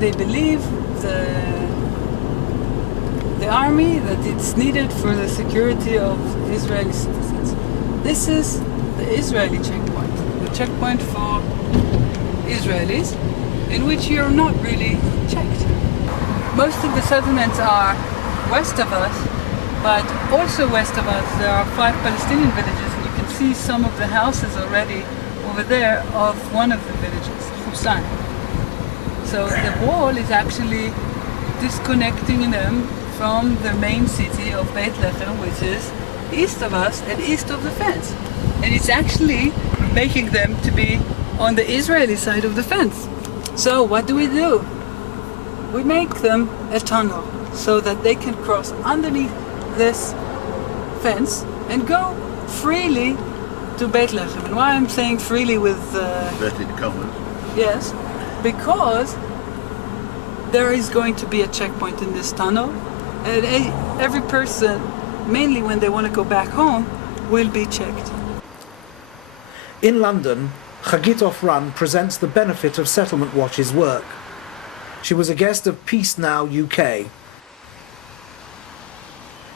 they believe the army that it's needed for the security of Israeli citizens. This is the Israeli checkpoint, the checkpoint for Israelis, in which you're not really checked. Most of the settlements are west of us, but also west of us there are 5 Palestinian villages, and you can see some of the houses already over there of one of the villages, Hussein. So the wall is actually disconnecting them from the main city of Beit Lechem, which is east of us and east of the fence. And it's actually making them to be on the Israeli side of the fence. So what do? We make them a tunnel so that they can cross underneath this fence and go freely to Beit Lechem. And why I'm saying freely with... Inverted commas. Yes, because there is going to be a checkpoint in this tunnel, and every person, mainly when they want to go back home, will be checked. In London, Hagit Ofran presents the benefit of Settlement Watch's work. She was a guest of Peace Now UK.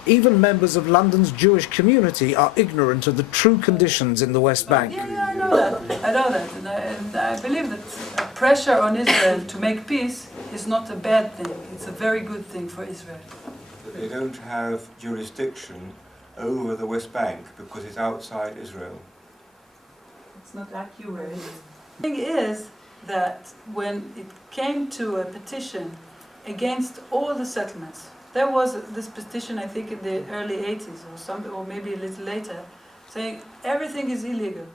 Even members of London's Jewish community are ignorant of the true conditions in the West Bank. Yeah, I know that. And I believe that pressure on Israel to make peace is not a bad thing. It's a very good thing for Israel. But they don't have jurisdiction over the West Bank because it's outside Israel. It's not accurate. The thing is that when it came to a petition against all the settlements, there was this petition, I think, in the early 80s or maybe a little later, saying everything is illegal.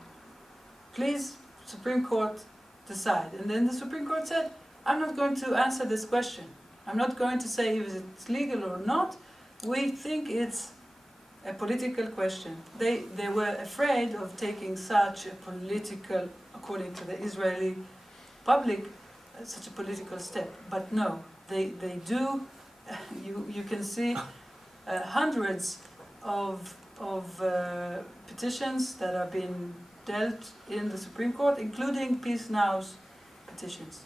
Please, Supreme Court, decide. And then the Supreme Court said, I'm not going to answer this question. I'm not going to say if it's legal or not. We think it's a political question. They were afraid of taking such a political, according to the Israeli public, such a political step. But no, they do. You can see hundreds of petitions that are being dealt in the Supreme Court, including Peace Now's petitions.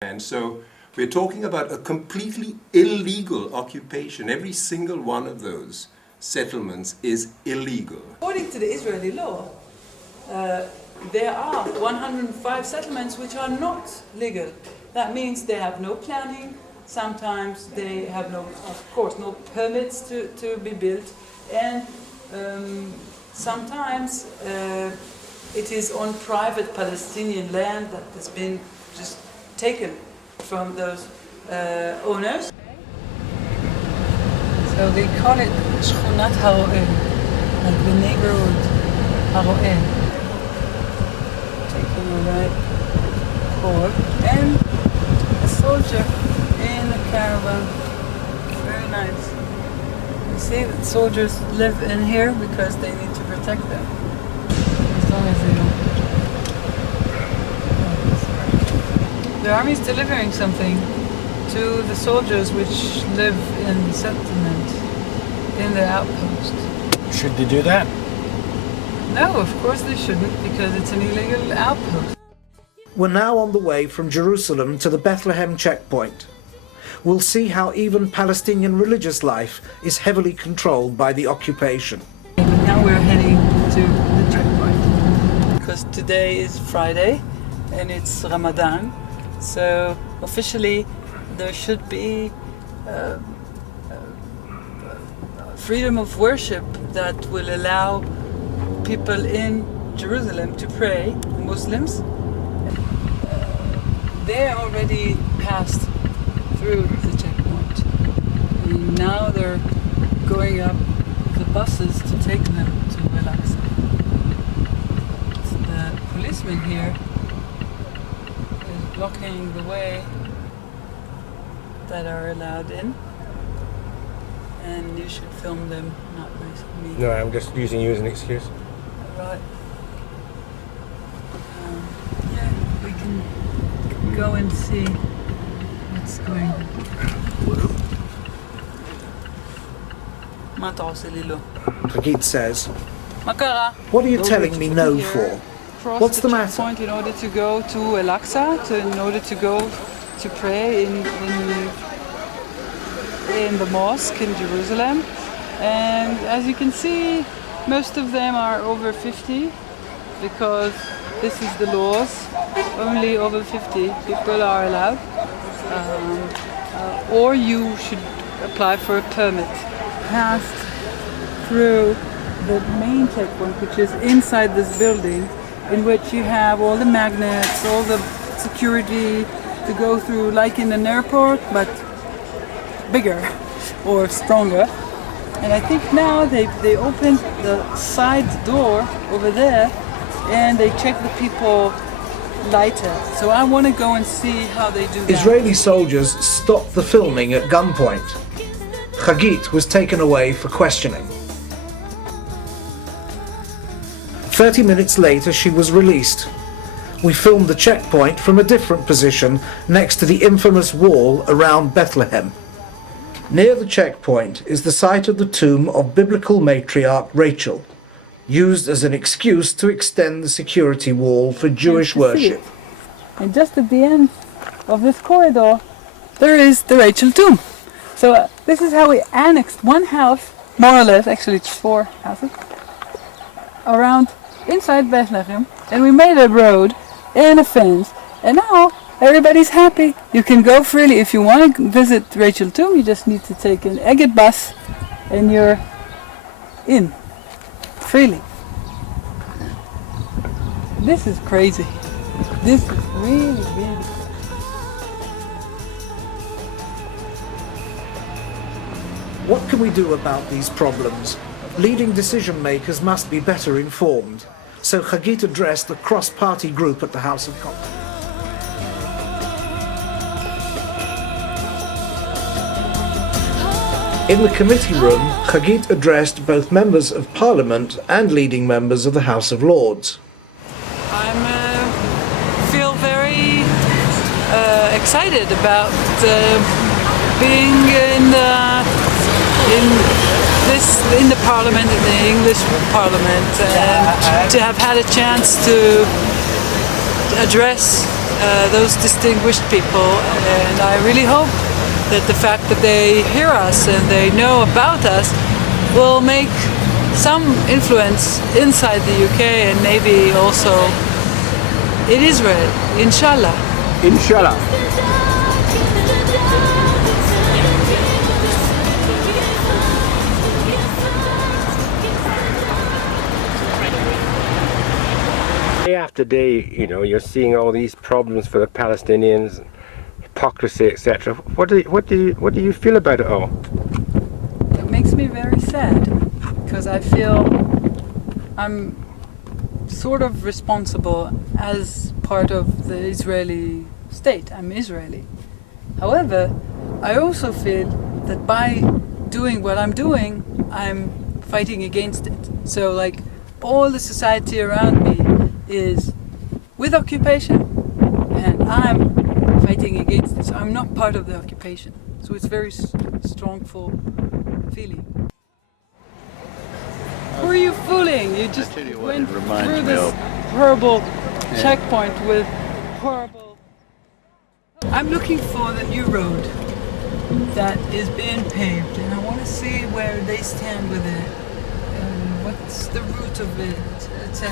And so we're talking about a completely illegal occupation. Every single one of those settlements is illegal. According to the Israeli law, there are 105 settlements which are not legal. That means they have no planning. Sometimes they have no permits to be built, and sometimes it is on private Palestinian land that has been just taken from those owners. So they call it Shchunat Haroel, like the neighborhood Haroel. Taking a right forward, and a soldier in a caravan. Very nice. You see that soldiers live in here because they need to protect them, as long as they don't. The army is delivering something to the soldiers which live in the settlement, in the outpost. Should they do that? No, of course they shouldn't, because it's an illegal outpost. We're now on the way from Jerusalem to the Bethlehem checkpoint. We'll see how even Palestinian religious life is heavily controlled by the occupation. Now we're heading to the checkpoint, because today is Friday and it's Ramadan. So officially there should be freedom of worship that will allow people in Jerusalem to pray, Muslims. They already passed through the checkpoint, and now they're going up the buses to take them to Al-Aqsa. The policeman here blocking the way that are allowed in, and you should film them, not me. No, I'm just using you as an excuse. Right. Yeah, we can go and see what's going on. מה אתה עושה לי לא? Hagit says, מה קרה? "What are you Go telling with me here, no for? cross What's the matter?" checkpoint in order to go to Al-Aqsa, in order to go to pray in the mosque in Jerusalem. And as you can see, most of them are over 50 because this is the laws. Only over 50 people are allowed. Or you should apply for a permit. Passed through the main checkpoint, which is inside this building, in which you have all the magnets, all the security to go through, like in an airport, but bigger or stronger. And I think now they opened the side door over there and they check the people lighter. So I want to go and see how they do that. Israeli soldiers stopped the filming at gunpoint. Hagit was taken away for questioning. 30 minutes later, she was released. We filmed the checkpoint from a different position next to the infamous wall around Bethlehem. Near the checkpoint is the site of the tomb of biblical matriarch Rachel, used as an excuse to extend the security wall for Jewish worship. And just at the end of this corridor, there is the Rachel tomb. So this is how we annexed one house, more or less, actually it's 4 houses, around inside Bethlehem, and we made a road and a fence, and now everybody's happy. You can go freely. If you want to visit Rachel tomb, you just need to take an Hagit bus and you're in freely. This is crazy. This is really, really crazy. What can we do about these problems? Leading decision makers must be better informed. So Hagit addressed the cross-party group at the House of Commons. In the committee room, Hagit addressed both members of Parliament and leading members of the House of Lords. I feel very excited about being in the Parliament, in the English Parliament, and to have had a chance to address those distinguished people. And I really hope that the fact that they hear us and they know about us will make some influence inside the UK and maybe also in Israel, inshallah. Inshallah. Day after day, you know, you're seeing all these problems for the Palestinians, hypocrisy, etc. What do you feel about it all? It makes me very sad because I feel I'm sort of responsible as part of the Israeli state. I'm Israeli. However, I also feel that by doing what I'm doing, I'm fighting against it. So like all the society around me is with occupation and I'm fighting against it. So I'm not part of the occupation. So it's very strongful feeling. Who are you fooling? You just went through this horrible checkpoint with horrible... I'm looking for the new road that is being paved and I want to see where they stand with it and what's the root of it, etc.